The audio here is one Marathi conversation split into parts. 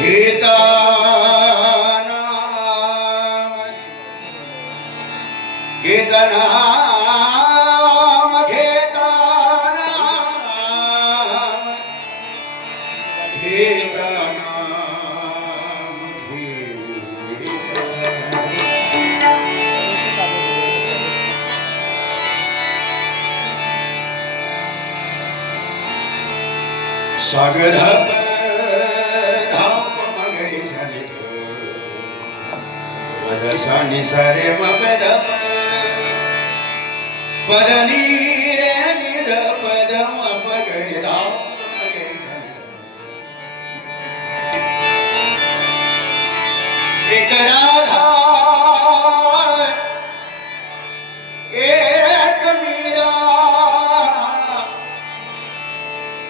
घेता घेता नाम घेता नाम घेता नाम सागर धाप मगरी झाले पदसानी सारे मपद पदनी रे निध पद मपगरी धाप मगरी झाले एक राधा एक मीरा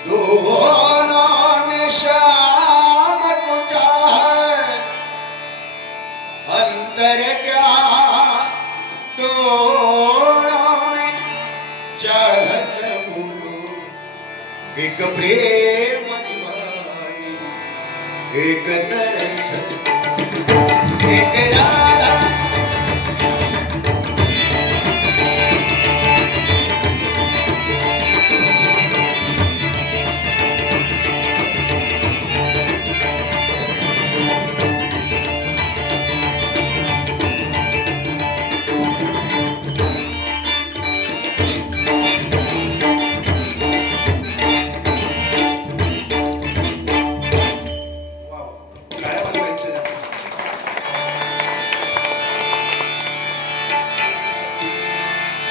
दोनों श्याम तुझा है अंतर क्या दोनों में चाहत बोलो एक प्रेम निभाई एक तरस एक राधा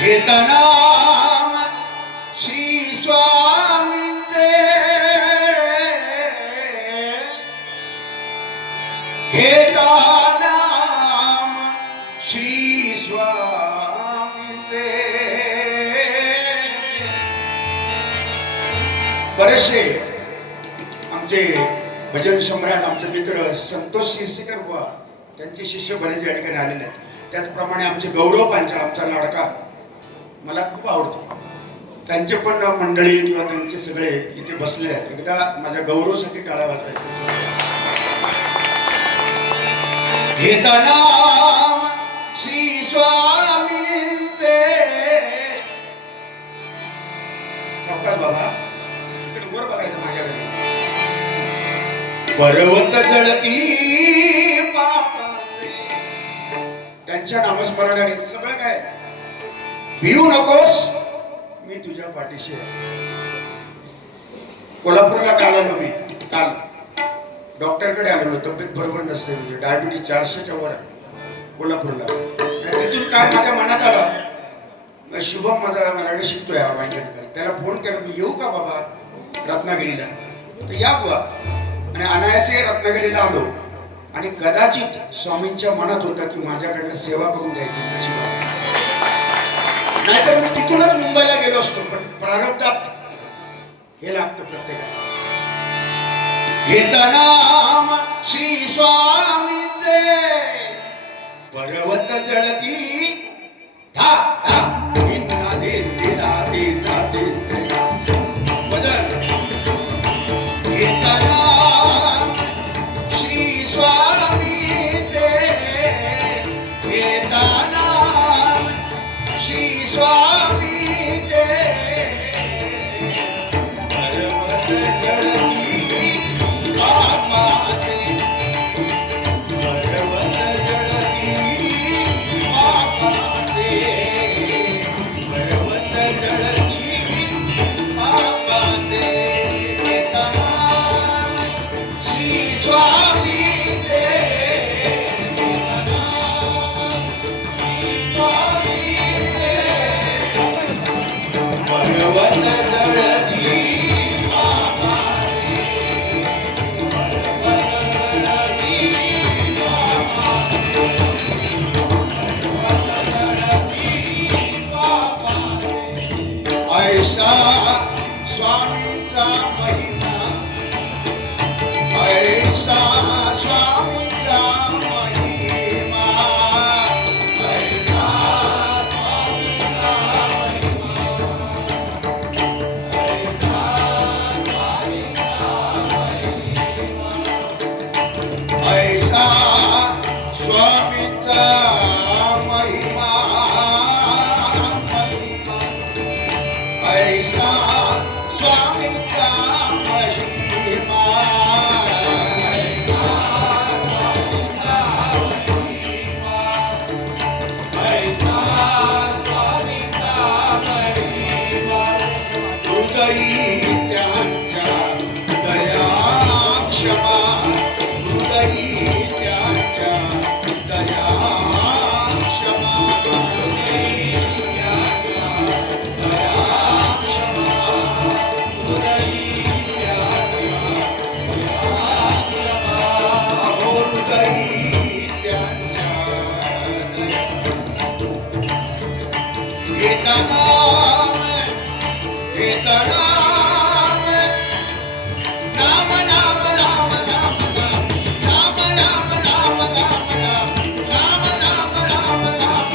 घेता नाम श्री स्वामींचे घेता नाम श्री स्वामींचे बरेचसे आमचे भजन सम्राट आमचे मित्र संतोष शिरसेकर बुवा त्यांचे शिष्य बरेच या ठिकाणी आलेले आहेत. त्याचप्रमाणे आमचे गौरव पांचाळ आमचा लाडका मला खूप आवडतो. त्यांचे पण मंडळी किंवा त्यांचे सगळे इथे बसलेले आहेत. एकदा माझ्या गौरवसाठी टाळ्या वाजवायच्या. घेता नाम श्री स्वामींचे सावकाश बाबा इकडे वर बघायचं माझ्याकडे. पर्वत जळती त्यांच्या नामस्मरणाने सगळं काय भिवू नकोस मी तुझ्या पाठीशी आहे. कोल्हापूरला काल आलो मी. काल डॉक्टरकडे आलेलो. तब्येत बरोबर नसते म्हणजे डायबिटीज 400च्या वर कोल्हापूरला. तिथून काय माझ्या मनात आलं शुभम माझ्याकडे शिकतोय त्याला फोन केला मी येऊ का बाबा रत्नागिरीला. तर या बुवा. आणि अनायासे रत्नागिरीला आलो आणि कदाचित स्वामींच्या मनात होता की माझ्याकडनं सेवा करून द्यायची. नाहीतर मी तिथूनच मुंबईला गेलो असतो. पण प्रारब्धात हे लागतं प्रत्येकाला. घेता नाम श्री स्वामींचे पर्वत जळती धा धा दिना दिन दिना दिना दिन बदल. घेता नाम श्री स्वामींचे घेता नाम श्री स्वामींचे पर्वत जळती पापाचे पर्वत जळती पापाचे पर्वत जळती पापाचे. घेता नाम श्री स्वामींचे घेता नाम श्री स्वामींचे पर्वत जळती पापाचे पर्वत जळती पापाचे. ऐसा स्वामींचा महिमा ऐसा क्षमा हृदयी त्यांच्या दया क्षमा हृदयी त्यांच्या दया क्षमा हृदयी त्यांच्या दया क्षमा अहो हृदयी त्यांच्या दया नाम नाम नाम नाम नाम नाम नाम नाम नाम नाम नाम नाम नाम नाम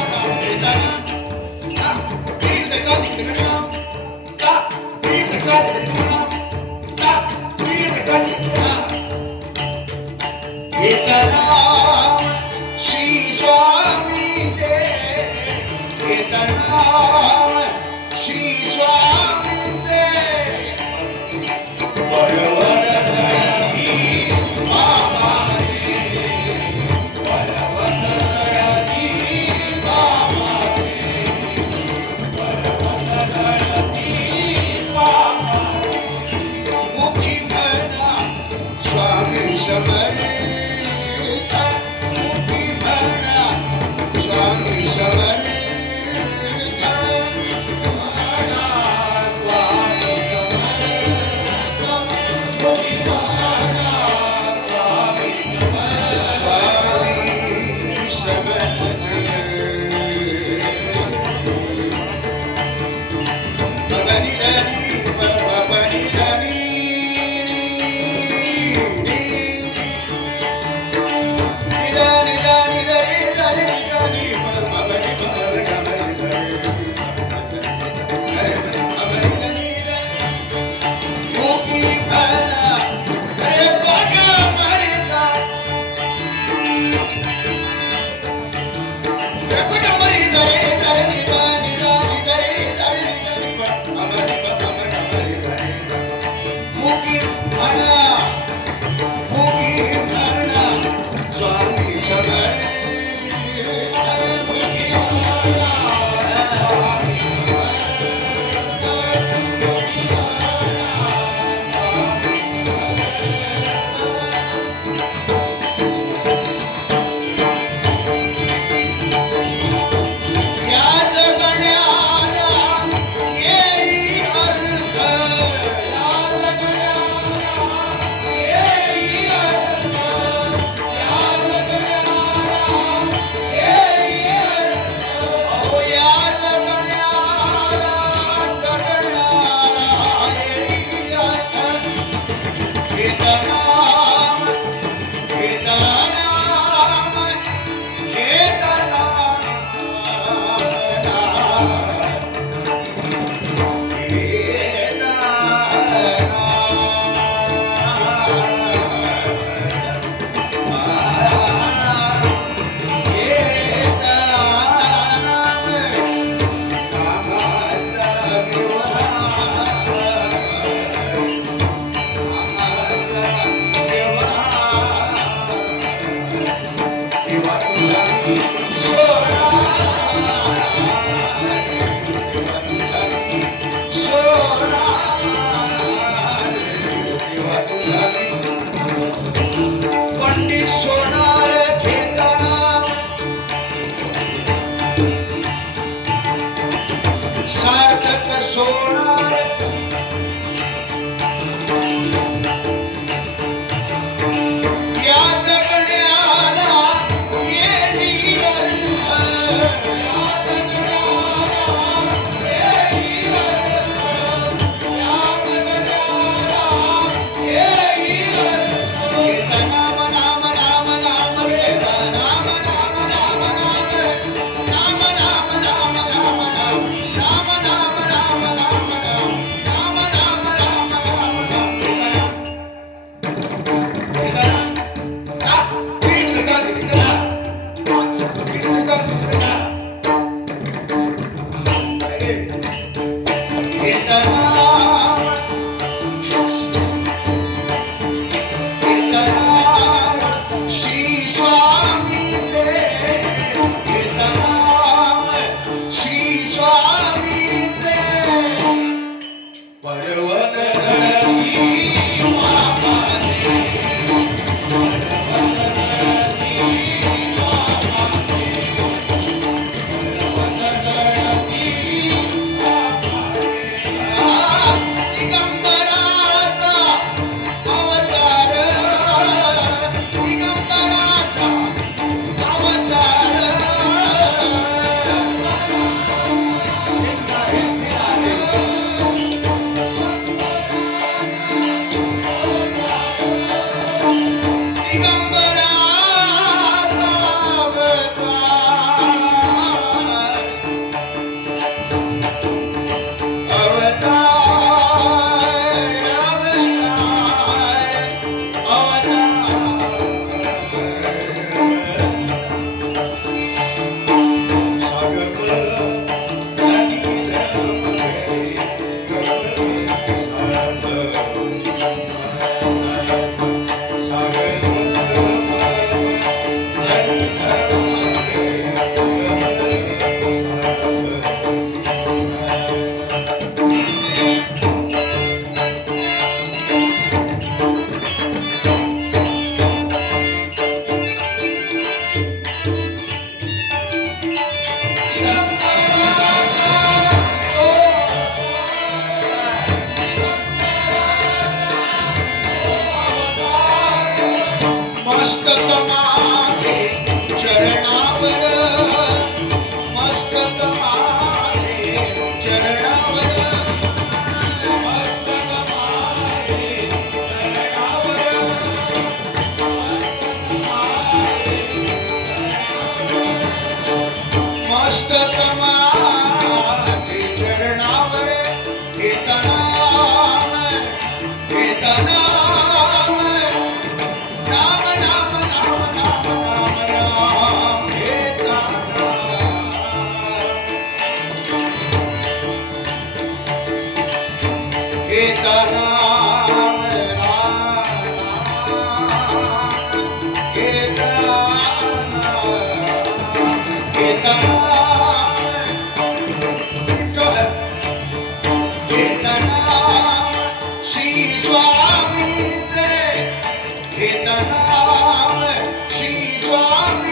श्री स्वामी जय नाम श्री स्वामी जय मस्तक माझे चरणावर, मस्तक माझे चरणावर, मस्तक माझे चरणावर, मस्तक माझे चरणावर, घेताना घेताना श्री स्वामी